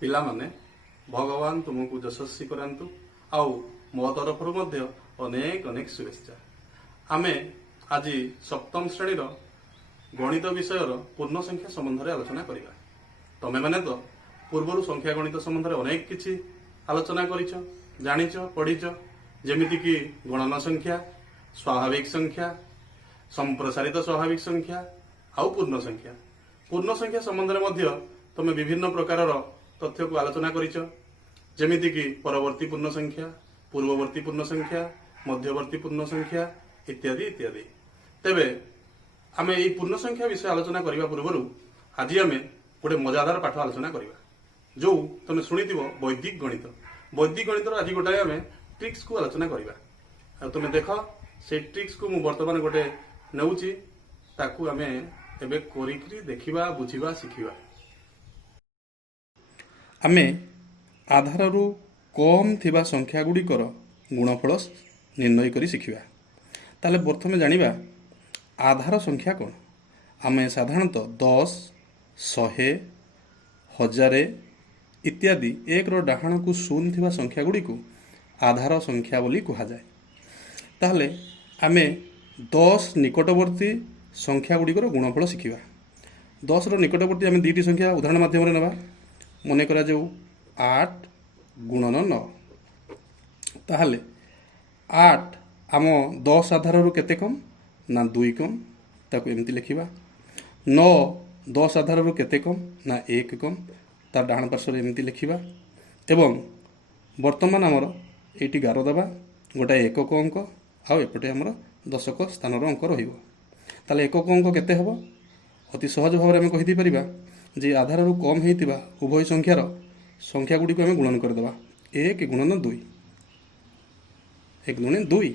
ପିଲାମାନେ ଭଗବାନ ତୁମକୁ ଯଶସ୍ୱୀ କରାନ୍ତୁ ଆଉ ମୋ ତରଫରୁ ମଧ୍ୟ ଅନେକ ଅନେକ ଶୁଭେଚ୍ଛା। ଆମେ ଆଜି ସପ୍ତମ ଶ୍ରେଣୀର ଗଣିତ ବିଷୟର ପୂର୍ଣ୍ଣ ସଂଖ୍ୟା ସମ୍ବନ୍ଧରେ ଆଲୋଚନା କରିବା। ତମେମାନେ ତ ପୂର୍ବରୁ ସଂଖ୍ୟା ଗଣିତ ସମ୍ବନ୍ଧରେ ଅନେକ କିଛି ଆଲୋଚନା କରିଛ, ଜାଣିଛ, ପଢିଛ, ଯେମିତିକି ଗଣନ ସଂଖ୍ୟା, ସ୍ୱାଭାବିକ ସଂଖ୍ୟା, ସମ୍ପ୍ରସାରିତ ସ୍ୱାଭାବିକ ସଂଖ୍ୟା ଆଉ ପୂର୍ଣ୍ଣ ସଂଖ୍ୟା। ପୂର୍ଣ୍ଣ ସଂଖ୍ୟା ସମ୍ବନ୍ଧରେ ମଧ୍ୟ ତମେ ବିଭିନ୍ନ ପ୍ରକାରର ତଥ୍ୟକୁ ଆଲୋଚନା କରିଛ, ଯେମିତିକି ପରବର୍ତ୍ତୀ ପୂର୍ଣ୍ଣ ସଂଖ୍ୟା, ପୂର୍ବବର୍ତ୍ତୀ ପୂର୍ଣ୍ଣ ସଂଖ୍ୟା, ମଧ୍ୟବର୍ତ୍ତୀ ପୂର୍ଣ୍ଣ ସଂଖ୍ୟା ଇତ୍ୟାଦି ଇତ୍ୟାଦି। ତେବେ ଆମେ ଏହି ପୂର୍ଣ୍ଣ ସଂଖ୍ୟା ବିଷୟ ଆଲୋଚନା କରିବା ପୂର୍ବରୁ ଆଜି ଆମେ ଗୋଟେ ମଜାଦାର ପାଠ ଆଲୋଚନା କରିବା, ଯୋଉ ତମେ ଶୁଣିଥିବ ବୈଦିକ ଗଣିତ। ବୈଦିକ ଗଣିତର ଆଜି ଗୋଟାଏ ଆମେ ଟ୍ରିକ୍ସକୁ ଆଲୋଚନା କରିବା। ଆଉ ତମେ ଦେଖ, ସେଇ ଟ୍ରିକ୍ସକୁ ମୁଁ ବର୍ତ୍ତମାନ ଗୋଟେ ନେଉଛି, ତାକୁ ଆମେ ଏବେ କରିକି ଦେଖିବା, ବୁଝିବା, ଶିଖିବା। ଆମେ ଆଧାରରୁ କମ୍ ଥିବା ସଂଖ୍ୟା ଗୁଡ଼ିକର ଗୁଣଫଳ ନିର୍ଣ୍ଣୟ କରି ଶିଖିବା। ତାହେଲେ ପ୍ରଥମେ ଜାଣିବା ଆଧାର ସଂଖ୍ୟା କ'ଣ। ଆମେ ସାଧାରଣତଃ 10, 100, 1000 ଇତ୍ୟାଦି ଏକର ଡାହାଣକୁ 0 ଥିବା ସଂଖ୍ୟା ଗୁଡ଼ିକୁ ଆଧାର ସଂଖ୍ୟା ବୋଲି କୁହାଯାଏ। ତାହେଲେ ଆମେ 10 ନିକଟବର୍ତ୍ତୀ ସଂଖ୍ୟା ଗୁଡ଼ିକର ଗୁଣଫଳ ଶିଖିବା। 10ର ନିକଟବର୍ତ୍ତୀ ଆମେ ଦୁଇଟି ସଂଖ୍ୟା ଉଦାହରଣ ମାଧ୍ୟମରେ ନେବା। ମନେ କରାଯାଉ 8 ଗୁଣନ 9। ତାହେଲେ 8 ଆମ 10 ଆଧାରରୁ କେତେ କମ୍ ନା 2 କମ୍, ତାକୁ ଏମିତି ଲେଖିବା। 9 10 ଆଧାରରୁ କେତେ କମ୍ ନା 1 କମ୍, ତାର ଡାହାଣ ପାର୍ଶ୍ୱରେ ଏମିତି ଲେଖିବା। ଏବଂ ବର୍ତ୍ତମାନ ଆମର ଏଇଠି ଗାର ଦେବା, ଗୋଟାଏ ଏକକ ଅଙ୍କ ଆଉ ଏପଟେ ଆମର ଦଶକ ସ୍ଥାନର ଅଙ୍କ ରହିବ। ତାହେଲେ ଏକକ ଅଙ୍କ କେତେ ହେବ? ଅତି ସହଜ ଭାବରେ ଆମେ କହିଦେଇପାରିବା ଯେ ଆଧାରରୁ କମ୍ ହେଇଥିବା ଉଭୟ ସଂଖ୍ୟାର ସଂଖ୍ୟା ଗୁଡ଼ିକୁ ଆମେ ଗୁଣନ କରିଦେବା। 1 ଗୁଣନ 2, 1 ଦୁଣେ 2,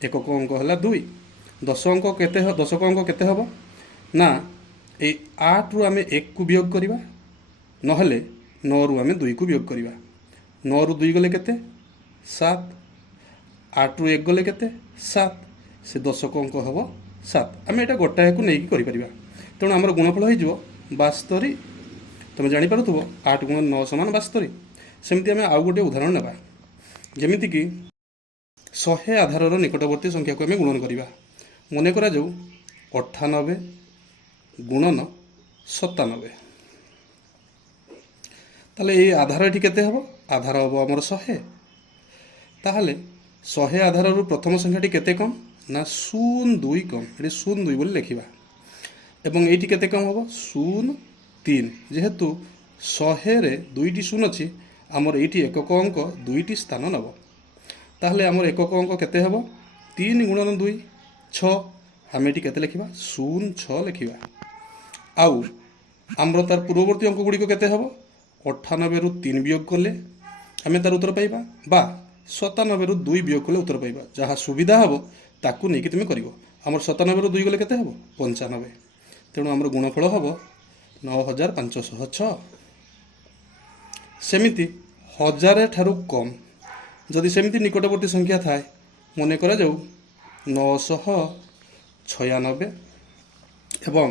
ଏକକ ଅଙ୍କ ହେଲା 2। ଦଶକ ଅଙ୍କ କେତେ ହେବ ନା ଏଇ 8ରୁ ଆମେ 1କୁ ବିୟୋଗ କରିବା, ନହେଲେ 9ରୁ ଆମେ 2କୁ ବିୟୋଗ କରିବା। 9ରୁ 2 ଗଲେ କେତେ? 7। 8ରୁ 1 ଗଲେ କେତେ? 7। ସେ ଦଶକ ଅଙ୍କ ହେବ 7। ଆମେ ଏଇଟା ଗୋଟାଏକୁ ନେଇକି କରିପାରିବା। ତେଣୁ ଆମର ଗୁଣଫଳ ହେଇଯିବ 72। ତୁମେ ଜାଣିପାରୁଥିବ 8 ଗୁଣ 9 ସମାନ 72। ସେମିତି ଆମେ ଆଉ ଗୋଟିଏ ଉଦାହରଣ ନେବା, ଯେମିତିକି 100 ଆଧାରର ନିକଟବର୍ତ୍ତୀ ସଂଖ୍ୟାକୁ ଆମେ ଗୁଣନ କରିବା। ମନେ କରାଯାଉ 98 ଗୁଣନ 97। ତାହେଲେ ଏଇ ଆଧାର ଏଠି କେତେ ହେବ? ଆଧାର ହେବ ଆମର 100। ତାହେଲେ 100 ଆଧାରରୁ ପ୍ରଥମ ସଂଖ୍ୟାଟି କେତେ କମ୍ ନା 02 କମ୍। ଏଠି 02 ବୋଲି ଲେଖିବା। ଏବଂ ଏଇଠି କେତେ କମ୍ ହେବ? 03। ଯେହେତୁ 100ରେ 2ଟି 0 ଅଛି, ଆମର ଏଇଠି ଏକକ ଅଙ୍କ 2ଟି ସ୍ଥାନ ନେବ। ତାହେଲେ ଆମର ଏକକ ଅଙ୍କ କେତେ ହେବ? 3 ଗୁଣନ 2 6। ଆମେ ଏଠି କେତେ ଲେଖିବା? 06 ଲେଖିବା। ଆଉ ଆମର ତାର ପୂର୍ବବର୍ତ୍ତୀ ଅଙ୍କ ଗୁଡ଼ିକ କେତେ ହେବ? 98ରୁ 3 ବିୟୋଗ କଲେ ଆମେ ତାର ଉତ୍ତର ପାଇବା, ବା 97ରୁ 2 ବିୟୋଗ କଲେ ଉତ୍ତର ପାଇବା। ଯାହା ସୁବିଧା ହେବ ତାକୁ ନେଇକି ତୁମେ କରିବ। ଆମର 97ରୁ 2 ଗଲେ କେତେ ହେବ? 95। ତେଣୁ ଆମର ଗୁଣଫଳ ହେବ 9506। ସେମିତି 1000 ଠାରୁ କମ୍ ଯଦି ସେମିତି ନିକଟବର୍ତ୍ତୀ ସଂଖ୍ୟା ଥାଏ, ମନେ କରାଯାଉ 996 ଏବଂ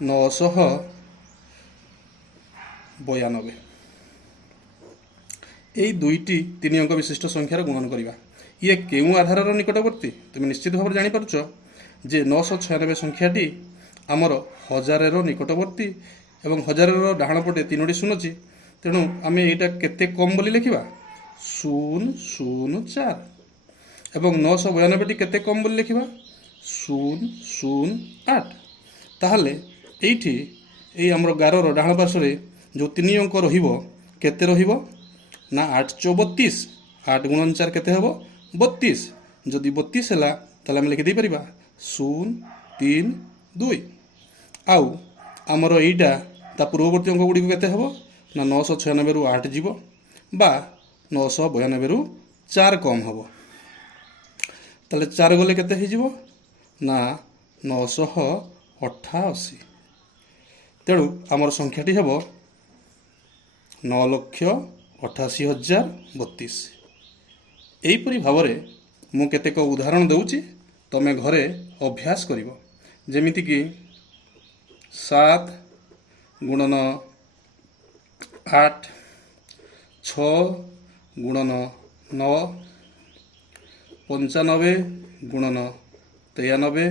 992। ଏଇ ଦୁଇଟି 3 ଅଙ୍କ ବିଶିଷ୍ଟ ସଂଖ୍ୟାର ଗୁଣନ କରିବା। ଇଏ କେଉଁ ଆଧାରର ନିକଟବର୍ତ୍ତୀ? ତୁମେ ନିଶ୍ଚିତ ଭାବରେ ଜାଣିପାରୁଛ ଯେ 996 ସଂଖ୍ୟାଟି ଆମର 1000ର ନିକଟବର୍ତ୍ତୀ ଏବଂ 1000ର ଡାହାଣ ପଟେ 3ଟି 0 ଅଛି। ତେଣୁ ଆମେ ଏଇଟା କେତେ କମ୍ ବୋଲି ଲେଖିବା? 004। ଏବଂ 992ଟି କେତେ କମ୍ ବୋଲି ଲେଖିବା? 008। ତାହେଲେ ଏଇଠି ଏଇ ଆମର ଗାରର ଡାହାଣ ପାର୍ଶ୍ୱରେ ଯେଉଁ 3 ଅଙ୍କ ରହିବ, କେତେ ରହିବ ନା 832। 8 ଗୁଣନ 4 କେତେ ହେବ? 32। ଯଦି 32 ହେଲା, ତାହେଲେ ଆମେ ଲେଖିଦେଇପାରିବା 032। ଆଉ ଆମର ଏଇଟା ତା ପୂର୍ବବର୍ତ୍ତୀ ଅଙ୍କ ଗୁଡ଼ିକ କେତେ ହେବ ନା 996ରୁ 8 ଯିବ, ବା 992ରୁ 4 କମ୍ ହେବ। ତାହେଲେ 4 ଗଲେ କେତେ ହେଇଯିବ ନା 988। ତେଣୁ ଆମର ସଂଖ୍ୟାଟି ହେବ 9,88,032। ଏହିପରି ଭାବରେ ମୁଁ କେତେକ ଉଦାହରଣ ଦେଉଛି, ତମେ ଘରେ ଅଭ୍ୟାସ କରିବ। ଯେମିତିକି 7 ଗୁଣନ 8 6 गुणन 9 95 गुणन 93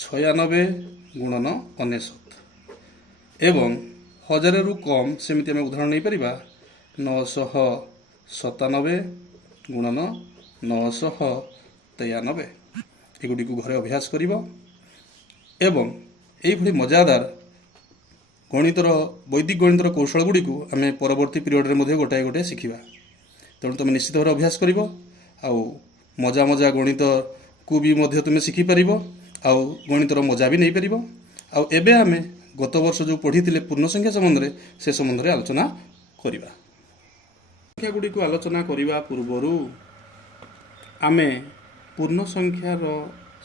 96 गुणन 99 एवं 1000 रु कम सेमिति आम उदाहरण नहीं पारिबा 997 गुणन 993 एगुड़ी को घरे अभ्यास करिब एवं यही मजादार गणितर वैदिक गणितर कौशल गुड़ी को आम परवर्ती पीरियड में गोटाए गोटाए शिखा तेणु तुम निश्चित भाव अभ्यास कर मजा मजा गणित को भी तुम शिखिपार आउ गणितर मजा भी नहीं पार आबे आम गत वर्ष जो पढ़ी पूर्ण संख्या संबंध में से संबंध में आलोचना करवा संख्या गुड़ी को आलोचना करने पूर्वर आम पूर्ण संख्यार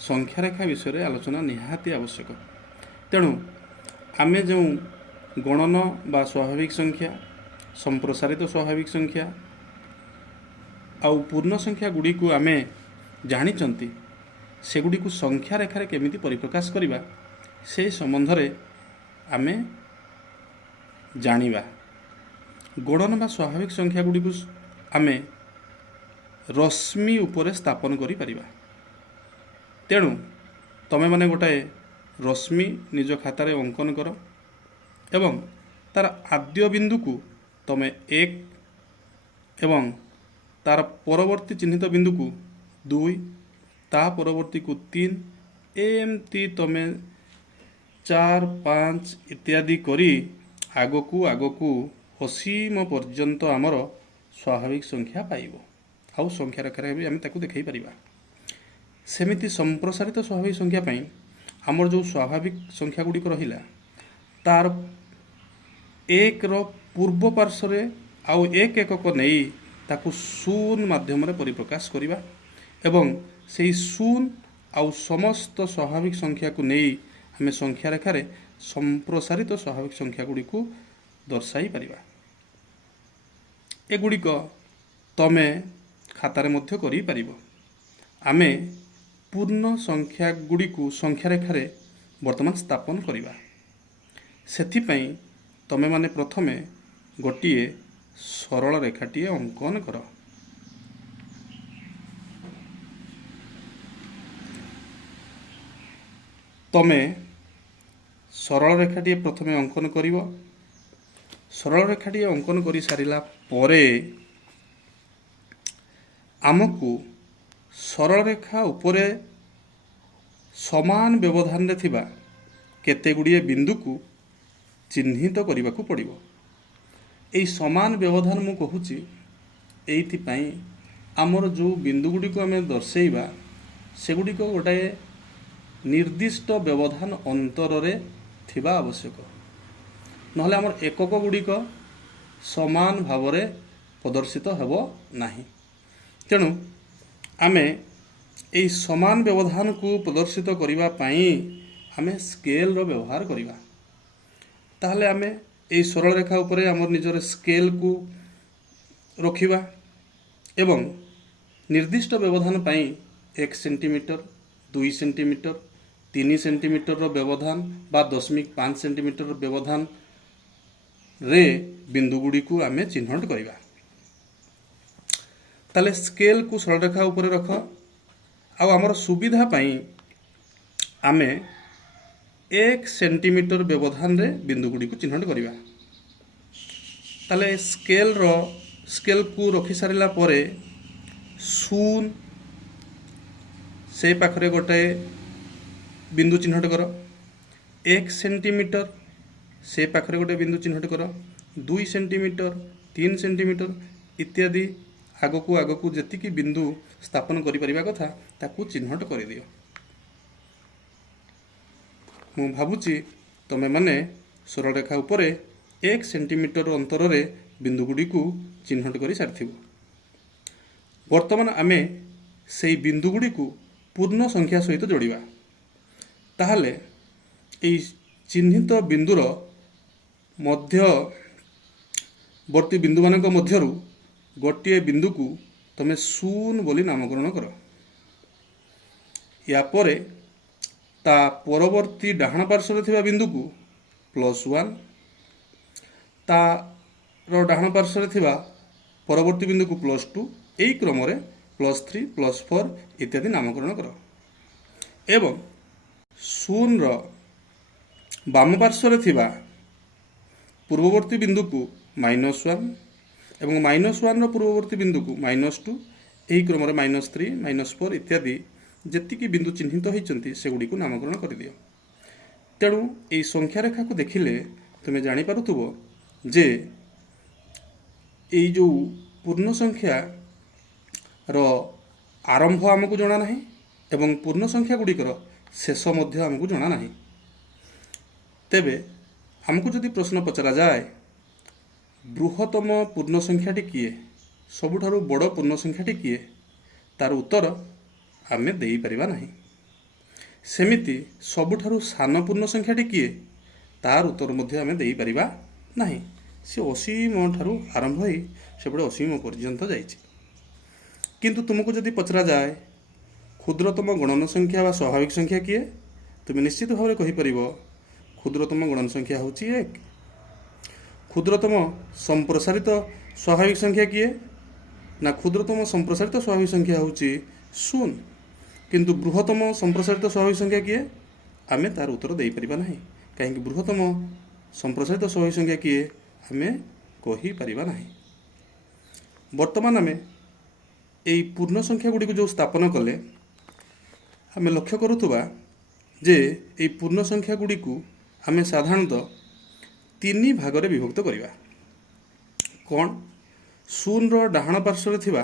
संख्यारेखा विषय में आलोचना निहाती आवश्यक तेणु आम जो गणन बा स्वाभाविक संख्या संप्रसारित स्वाभाविक संख्या आउ पूर्ण संख्या गुड़ी को आम जानी सेगुड़ी को संख्या रेखार केमिति परिप्रकाश करवा से संबंध में आम जानिबा गणन बा स्वाभाविक संख्या गुड़ी को आम रश्मि उपरे स्थापन करि परिबा तेणु तमे माने गोटाए रश्मि निज खातार अंकन कर एवं तार आद्य बिंदु को तमे 1 एवं तार परवर्ती चिन्हित बिंदु को 2 ता परवर्ती को 3 एमती तमे 4 5 इत्यादि करी आगकू असीम पर्यंत आमर स्वाभाविक संख्या पाइब आउ संख्या रेखार भी आम ताकू देखई परिबा सेमिति संप्रसारित स्वाभाविक संख्या पाई आमर जो स्वाभाविक संख्या गुड़िक रहिला तार 1 रो पूर्व पार्श्व आउ 1 एकक नहीं ताकू शून्य माध्यम परिप्रकाश करिबा एवं सेही शून्य आउ समस्त स्वाभाविक संख्या को नहीं आम संख्या रेखार संप्रसारित स्वाभाविक संख्या गुड़ी को दर्शाई परिबा एगुड़िक तमे खातार मध्य करि परिबो आमे पूर्ण संख्या गुड़ी को संख्या रेखार वर्तमान स्थापन करिबा सेथिपई तमे माने प्रथमे गोटिए सरल रेखाटी अंकन कर तमे सरल रेखाटी प्रथमे अंकन करिब सरल रेखाटी अंकन कर सारिला परे आमको सरल रेखा उपरे समान व्यवधान रे थिबा केते गुड़िए बिंदु को चिन्हित करने को पड़ो यही समान व्यवधान मु कहूची एइथिपाई आमर जो बिंदु गुड़ी को आम दर्शेबा सेगुड़ी को गोटाए निर्दिष्ट व्यवधान अंतर रे थिबा आवश्यक नहले आमर एकक गुड़िक समान भाव रे प्रदर्शित हेबो नाही तेणु आमे यही समान व्यवधान को प्रदर्शित करने पाई आमे स्केल रो व्यवहार करिबा ताहले आमे यही सरल रेखा उपरे आमर निजर स्केल को रखिबा एवं निर्दिष्ट व्यवधान पाई 1 सेंटीमीटर 2 सेंटीमीटर 3 सेंटीमीटर रो व्यवधान बा 0.5 सेंटीमीटर रो व्यवधान रे बिंदु गुड़ी को आमे चिन्हट करिबा ताले स्केल को सरल रेखा उपरे रख आ आमर सुविधा पाई आमे 1 सेंटीमीटर व्यवधान रे बिंदु गुड़ी को चिन्हट करिबा ताले स्केल को रखी सारिला परे शून्य से पाखरे गोटे बिंदु चिन्हट कर 1 सेंटीमीटर से पाखरे गोटे बिंदु चिन्हट कर 2 सेंटीमीटर 3 सेंटीमीटर इत्यादि आगकू जेतिकी बिंदु स्थापन करि परिबा कथा ताकू चिन्हट कर दियो मु भाबुची तमे माने सरल रेखा उपरे 1 सेंटीमीटर अंतर रे बिंदु गुड़ी को चिन्हट कर सारिथिबो वर्तमान आमे सेई बिंदु गुड़ी को पूर्ण संख्या सहित जोड़िबा ताहले एई चिन्हित बिंदुर मध्यवर्ती बिंदु मानक मध्यरु गोटे बिंदु को तमे शून्य बोली नामकरण कर या परे ता परवर्ती डाहाण पार्श्व थिबा बिंदु को +1 तार डाहाण पार्श्व थिबा परवर्ती बिंदु को +2 एई क्रम रे +3 +4 इत्यादि नामकरण कर एवं शून्य बाम पार्श्व थिबा पूर्ववर्ती बिंदु को -1 एवं -1 पूर्ववर्ती बिंदु को -2 एही क्रम रे -3 -4 इत्यादि जेतिकी बिंदु चिन्हित होइचंती सेगुडी को नामकरण कर दियो। तेणु एई संख्या रेखा को देखिले तुमे जानि पारुथुबो जे एई जो पूर्ण संख्या रो आरंभ आमको जणा नाही एवं पूर्ण संख्या गुडिकर शेष मध्य आमको जणा नाही। तेबे आमको जदि प्रश्न पचरा जाए बृहत्तम पूर्ण संख्याटी किए सबुठारु बड़ पूर्ण संख्याटी किए तार उत्तर आमे देई परिबा नाही। सेमिति सबुठारु सान पूर्ण संख्याटी किए तार उत्तर मध्य आमे देई परिबा नाही। से असीम ठारू आरंभ होई सेपटे असीम पर्यंत जाइछि। किंतु तुमको जदि पचरा जाए क्षुद्रतम गणन संख्या वा स्वाभाविक संख्या किए तुम निश्चित भाव कहि परिबो क्षुद्रतम गणन संख्या होची 1। क्षुद्रतम संप्रसारित स्वाभाविक संख्या किए ना क्षुद्रतम संप्रसारित स्वाभाविक संख्या होची 0। किंतु बृहत्तम संप्रसारित स्वाभाविक संख्या किए आमे तार उत्तर देई परिबा नाही। कहीं बृहत्तम संप्रसारित स्वाभाविक संख्या किए आमे कहि परिबा नाही। वर्तमान आमे एई पूर्ण संख्या गुडी को जो स्थापन कले आमे लक्ष्य करूथुबा जे एई पूर्ण संख्या गुडी को आमे साधारणतः 3 भागरे विभक्त करिबा। कोन शून्य डाहाण पार्श्व थिबा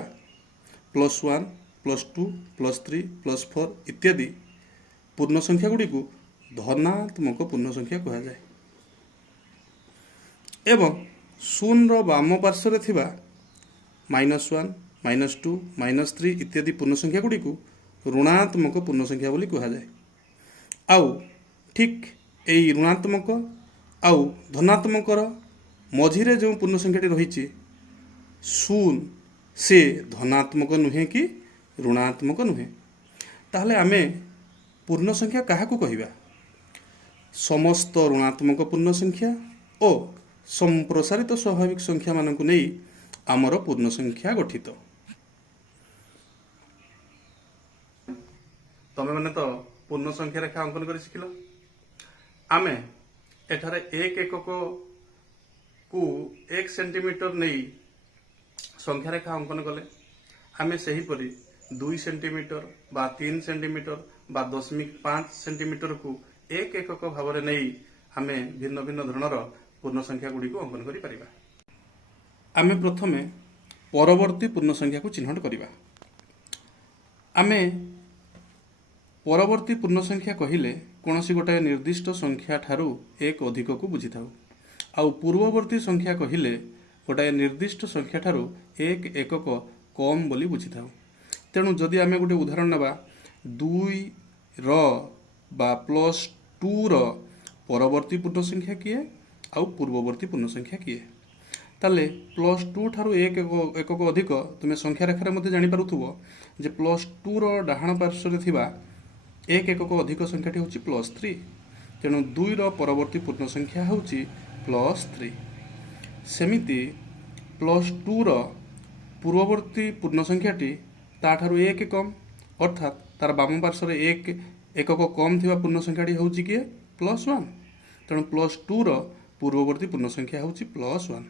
+1 +2 +3 +4 इत्यादि पूर्ण संख्या गुडी को धनात्मक पूर्ण संख्या कहा जाए एवं शून्य बाम पार्श्व थिबा -1 -2 -3 इत्यादि पूर्ण संख्या गुडी को ऋणात्मक पूर्ण संख्या बोली कहा जाए। आउ ठीक एई ऋणात्मक आउ धनात्मक मझिरे जो पूर्ण संख्याटी रही 0 से धनात्मक नुहे कि ऋणात्मक नुहे ताहले आमे पूर्ण संख्या काहाकू कहिबा समस्त ऋणात्मक पूर्ण संख्या और संप्रसारित स्वाभाविक संख्या मानकु नै आमर पूर्ण संख्या गठित। तमे माने तो पूर्ण संख्या रेखा अंकन कर शिखिल। आमे एठारे एक एकक को 1 सेंटीमीटर नहीं संख्या रेखा अंकन कले आमे सही परी 2 सेंटीमीटर बा 3 सेंटीमीटर बा 0.5 सेंटीमीटर को एक एकक भाव में नहीं आमे भिन्न भिन्न धरणर पूर्ण संख्या गुडी को अंकन करि परिबा। आमे प्रथमे परवर्ती पूर्ण संख्या को चिन्हट करिबा। आमे परवर्ती पूर्ण संख्या कहिले कोनोसी गोटाए निर्दिष्ट संख्या ठारू एक अधिक को बुझी थाउ आउ पूर्ववर्ती संख्या कहिले गोटाए निर्दिष्ट संख्या ठारू एक एकक कम बोली बुझी थाउ। तेणु जदि आमे गोटे उदाहरण नबा 2 र बा +2 र परवर्ती पूर्ण संख्या किए आउ पूर्ववर्ती पूर्ण संख्या किए ताले +2 ठारू एक एकक अधिक तुमे संख्या रेखा मध्ये जानि पारुथुबो जे +2 र डाहाण पार्श्व रे थिबा एक एकक अधिक संख्याटी होची +3। तेणु 2 र परवर्ती पूर्ण संख्या होची +3। सेमिति +2 र पूर्ववर्ती पूर्ण संख्याटी ताठारु एक कम अर्थात तार बाम पार्श्व रे एक एकक कम थिबा पूर्ण संख्याटी होची किए +1। तेणु +2 र पूर्ववर्ती पूर्ण संख्या होची +1।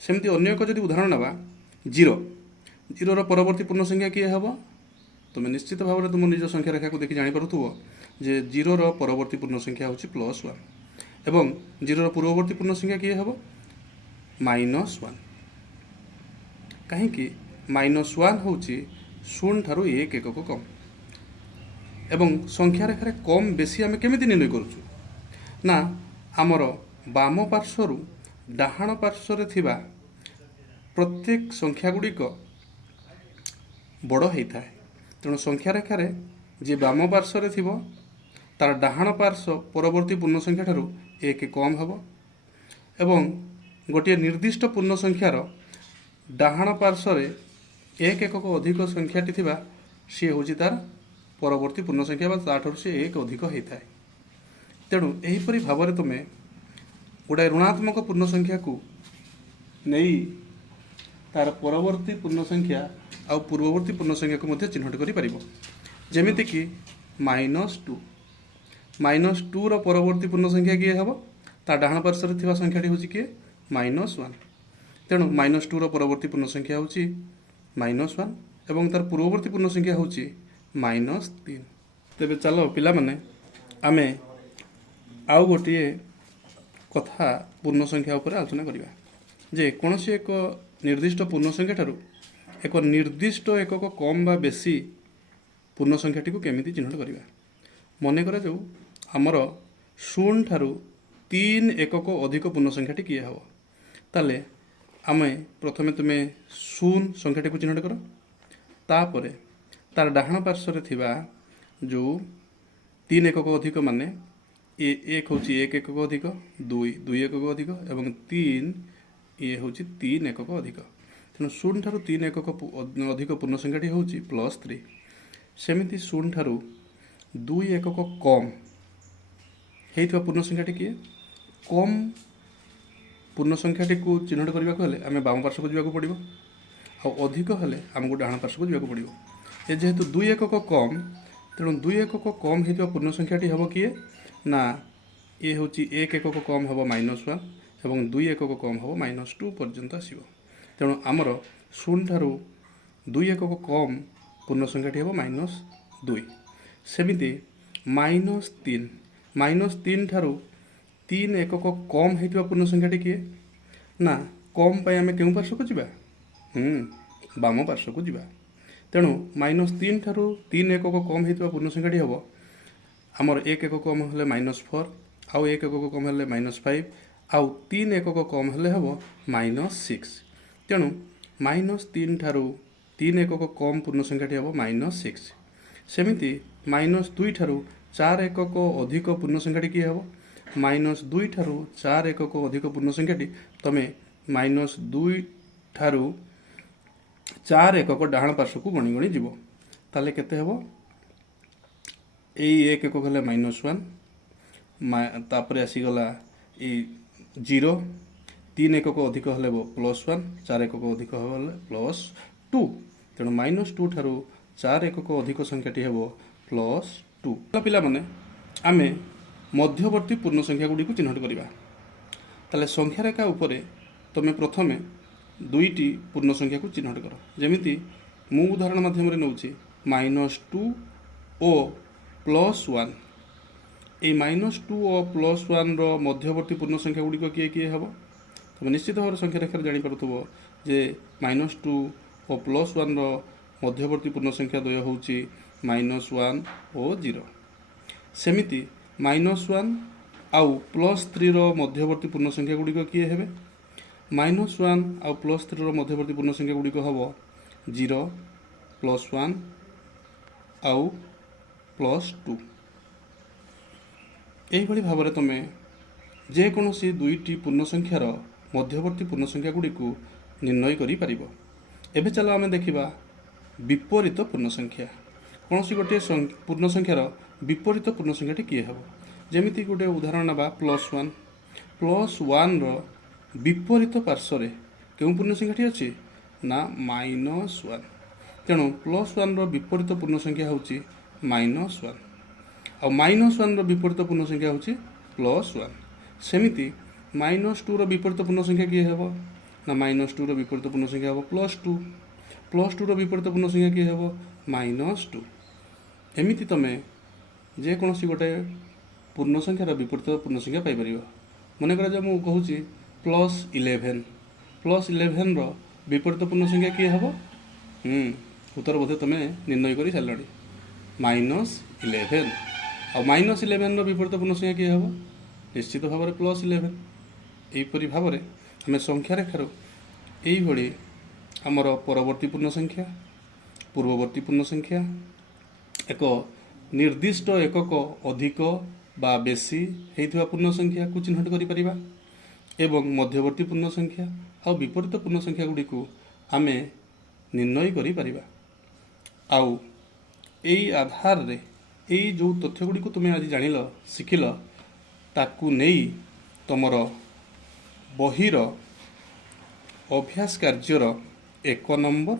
सेमिति अन्य एक जदि उदाहरण नबा 0 र परवर्ती पूर्ण संख्या किए हबो तुम निश्चित भाव में तुम निज संख्या रेखा को देखि जानि पारुथुबो जे 0 र परवर्ती पूर्ण संख्या होची +1 एवं 0 र पूर्ववर्ती पूर्ण संख्या किए हबो -1। कहीं कि -1 होची 0 ठारू एक एकक कम एवं संख्या रेखा कम बेसी आमे केमिति निर्णय करूछु ना आमर बाम पार्श्व डाहाण पार्श्व रे थिबा प्रत्येक संख्या गुड़िक बड़ होता है। तेणु संख्या रेखार जी बाम पार्श्व थी तार डाहाण पार्श्व परवर्ती पूर्ण संख्या ठारू एक कम हम एवं गोटे निर्दिष्ट पूर्ण संख्यार डाहाण पार्श्व एक एकक अधिक संख्याटी थिबा सी हूँ तार परवर्ती पूर्ण संख्या ताठू सी एक अधिक होता है। तेणु यहीपरि भाव में तुम्हें गोटाए ऋणात्मक पूर्ण संख्या को नहीं तार परवर्ती पूर्ण संख्या आउ पूर्ववर्ती पूर्ण संख्या को मध्य चिन्हट करि परिबो। जेमिति कि -2 -2 रो परवर्ती पूर्ण संख्या किए हबो ता डाहाण पार्श्व रे थिबा संख्याटी होची कि -1 तेणु -2 रो परवर्ती पूर्ण संख्या होची -1 एवं तार पूर्ववर्ती पूर्ण संख्या होची -3। तेबे चलो पिला माने आमे आउ गोटिए कथा पूर्ण संख्या उपर आलोचना करिबा जे कोनोसी एक निर्दिष्ट पूर्ण संख्या ठारू एक निर्दिष्ट एकक कम बा बेसी पूर्ण संख्याटी को केमिति चिन्हट करिबा। मने करा जाऊ हमर 0 ठारू 3 एकक अधिक पूर्ण संख्याटी किए हबो ताले आमे प्रथमे तुमे 0 संख्याटी को चिन्हट कर तापरे तार डाहाण पार्श्व रे थिबा जो 3 एकक अधिक माने एक हूँ 1 एकक अधिक 2 एकक अधिक एवं 3 ये हूँ 3 एकक अधिक तेणु 0 ठारू 3 एकक अधिक पूर्ण संख्याटी हूँ +3 सेमिति 0 ठारू 2 एकक कम हेइथवा पूर्ण संख्याटी किए कम पूर्ण संख्याटी को चिन्हट करने को हेले आमे बाम पार्श्व को जावाक पड़िबो आ अधिक हेले आमको डाहाण पार्श्व को जावाक पड़िबो। ए जेहेतु 2 एकक कम तेणु 2 एकक कम हेइथवा पूर्ण संख्याटी हबो किए ना ये हूँ 1 एकक कम हम -1 एवं 2 एकक कम हम -2 पर्यंत आसो तेणु आमर 0 ठारू 2 एकक कम पूर्ण संख्याटी हम -2 सेमिति -3 ठारू 3 एकक कम होइतिबा पूर्ण संख्याटी किए ना कम पाई आमे केउ पार्श्व को जिबा बाम पार्श्व को जिबा तेणु -3 ठारू 3 एकक कम होइतिबा पूर्ण संख्याटी हम आमर 1 एकक कम हेले -4 आउ 1 एकक कम हेले -5 आउ 3 एकक कम हेले हम -6 तेणु -3 ठारू 3 एकक कम पूर्ण संख्याटी हम -6 सेमिति -2 ठारू 4 एकक अधिक पूर्ण संख्याटी किए हम -2 ठारू 4 एकक अधिक पूर्ण संख्याटी तमे -2 ठारू 4 एकक डाहाण पार्श्व को गणी गणी जीवो ताले केते हेबो यही 1 एकक हेले -1 तापरे आसीगला ये 0 3 एकक अधिक हेले +1 4 एकक अधिक हेले +2 तेणु -2 ठारू 4 एकक अधिक संख्याटी हेबो +2। पिला माने आमे मध्यवर्ती पूर्ण संख्या गुडी को चिन्हट करिबा ताले संख्या रेखा उपरे तमे प्रथमे दुईटी पूर्ण संख्या को चिन्हट कर जेमिति मु उदाहरण माध्यम रे नउची -2 ओ +1 ए -2 और +1 रो मध्यवर्ती पूर्ण संख्या गुडी को किए किए हबो तुम निश्चित भाव संख्या रेखा जानि परथबो जे -2 और +1 रो मध्यवर्ती पूर्ण संख्या द्वय होउची -1 और 0 सेमिति -1 आउ +3 रो मध्यवर्ती पूर्ण संख्या गुडी को किए हेबे -1 आउ +3 रो मध्यवर्ती पूर्ण संख्या गुडी को हबो 0 +1 आउ +2 यही भली भाव में तुम जेकोसी दुईटी पूर्ण संख्यार मध्यवर्ती पूर्ण संख्या गुडी को निर्णय करि परिबो। एबे चलो आमे देखिबा विपरीत पूर्ण संख्या कौन सी गोटे पूर्ण संख्यार विपरीत पूर्ण संख्याटी किए हेबो जेमिति गोटे उदाहरण नबा +1 +1 रो विपरीत पार्श्व रे केउ पूर्ण संख्याटी अछि ना -1 तेणु +1 रो विपरीत पूर्ण संख्या होची -1 और -1 रो विपरीत पूर्ण संख्या होची +1 सेमिति -2 रो विपरीत पूर्ण संख्या किए हेबो ना -2 रो विपरीत पूर्ण संख्या हेबो +2 रो विपरीत पूर्ण संख्या किए हेबो -2 एमिति तमे जे कोनोसी गोटे पूर्ण संख्यार विपरीत पूर्ण संख्या पाई परिबो। मने करा जे मु कहूची +11 रो विपरीत पूर्ण संख्या किए हेबो उत्तर बोधे तमे निर्णय करि सारलणी -11 और -11 रो विपरीत पूर्ण संख्या किए हेबो निश्चित भाव में +11 एहीपरि भाव में आम संख्या रेखार यही आमर परवर्ती पूर्ण संख्या पूर्ववर्ती पूर्ण संख्या एक निर्दिष्ट एकक अधिक बा बेसी हेइथिबा पूर्ण संख्या को चिन्हट करि परिबा एवं मध्यवर्ती पूर्ण संख्या और विपरीत पूर्ण संख्या गुडी को आमे निर्णय करि परिबा। आउ एई आधार रे एई जो तथ्य गुडी को तुमे आज जानिल शिखिल ताकू नहीं तुमर बहिर ଅଭ୍ୟାସ କାର୍ଯ୍ୟର 1 ନମ୍ବର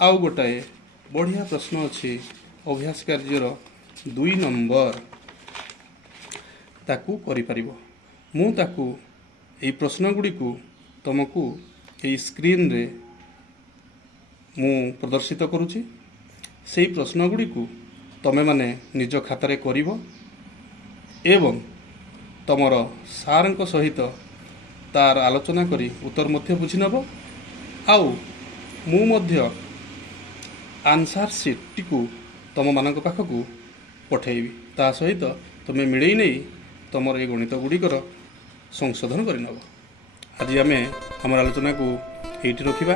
ଆଉ ଗୋଟାଏ ବଢ଼ିଆ ପ୍ରଶ୍ନ ଅଛି ଅଭ୍ୟାସ କାର୍ଯ୍ୟର 2 ନମ୍ବର ତାକୁ କରିପାରିବ। ମୁଁ ତାକୁ ଏଇ ପ୍ରଶ୍ନଗୁଡ଼ିକୁ ତୁମକୁ ଏଇ ସ୍କ୍ରିନରେ ମୁଁ ପ୍ରଦର୍ଶିତ କରୁଛି। ସେଇ ପ୍ରଶ୍ନଗୁଡ଼ିକୁ ତମେମାନେ ନିଜ ଖାତାରେ କରିବ ଏବଂ ତମର ସାର୍ଙ୍କ ସହିତ ତାର ଆଲୋଚନା କରି ଉତ୍ତର ମଧ୍ୟ ବୁଝିନେବ। ଆଉ ମୁଁ ମଧ୍ୟ ଆନ୍ସାର ସିଟ୍ଟିକୁ ତମମାନଙ୍କ ପାଖକୁ ପଠାଇବି। ତା ସହିତ ତୁମେ ମିଳେଇ ନେଇ ତମର ଏ ଗଣିତ ଗୁଡ଼ିକର ସଂଶୋଧନ କରିନେବ। ଆଜି ଆମେ ଆମର ଆଲୋଚନାକୁ ଏଇଠି ରଖିବା।